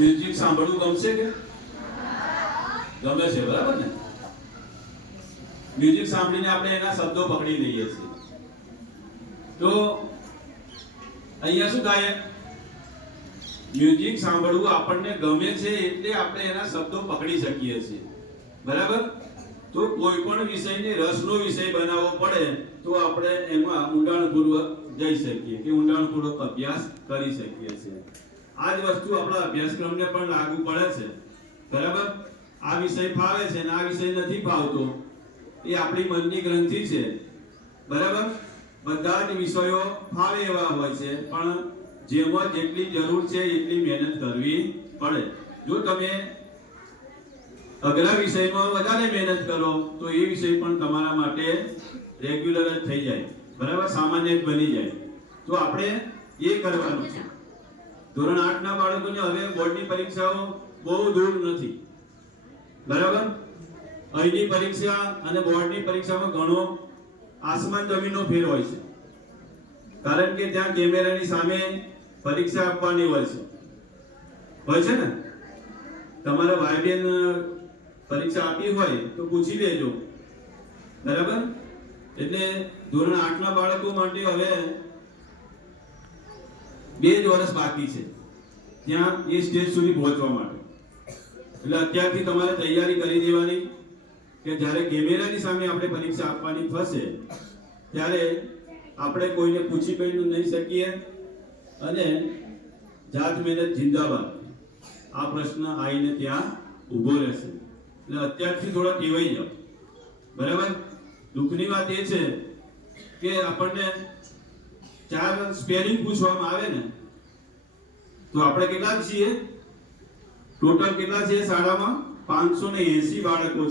Music સાંભળવું ગમશે કે ગમે છે? બરાબર ને? મ્યુઝિક સાંભળીને આપણે એના શબ્દો પકડી લઈએ છીએ. તો અહીંયા શું થાય? મ્યુઝિક સાંભળવું આપણને ગમે છે એટલે આપણે એના શબ્દો પકડી શકીએ છીએ. બરાબર? તો કોઈ પણ વિષયને રસનો વિષય બનાવવો પડે તો આપણે એમાં ઊંડાણપૂર્વક જઈ શકીએ કે ઊંડાણપૂર્વક અભ્યાસ કરી શકીએ છીએ. આ જ વસ્તુ આપણા અભ્યાસક્રમને પણ લાગુ પડે છે. બરાબર? આ વિષય ફાવે છે અને આ વિષય નથી ફાવતો, એ આપણી મનની ગ્રંથિ છે. બરાબર? બધા જ વિષયો ફાવે એવા હોય છે, પણ જેમાં જેટલી જરૂર છે એટલી મહેનત કરવી પડે. જો તમે અઘરા વિષયમાં વધારે મહેનત કરો તો એ વિષય પણ તમારા માટે રેગ્યુલર જ થઈ જાય. બરાબર? સામાન્ય જ બની જાય. તો આપણે એ કરવાનું છે. ધોરણ 8 ના બાળકોને હવે બોર્ડની પરીક્ષાઓ બહુ દૂર નથી. બરાબર? અહીંની પરીક્ષા અને બોર્ડની પરીક્ષામાં ઘણો આસમાન જમીનનો ફેર હોય છે. કારણ કે ત્યાં કેમેરાની સામે પરીક્ષા આપવાની હોય છે ને? તમારા ભાઈ બહેન પરીક્ષા આપી હોય તો પૂછી લેજો. બરાબર? એટલે ધોરણ 8 ના બાળકો માટે હવે 2 જ વર્ષ બાકી છે ત્યાં એ સ્ટેજ સુધી પહોંચવા માટે. એટલે અત્યારથી તમારે તૈયારી કરી દેવાની કે જ્યારે કેમેરાની સામે આપણે પરીક્ષા આપવાની થશે ત્યારે આપણે કોઈને પૂછી પણ નહીં શકીએ અને જાત મહેનત જિંદાબાદ આ પ્રશ્ન આવીને ત્યાં ઊભો રહેશે. એટલે અત્યારથી થોડા ટેવાઈ જાઓ. બરાબર? દુઃખની વાત એ છે કે આપણને 4 સ્પેલિંગ પૂછવામાં આવે ને તો આપણે કેટલા છીએ? ટોટલ કેટલા છે શાળામાં? 580 બાળકો છે.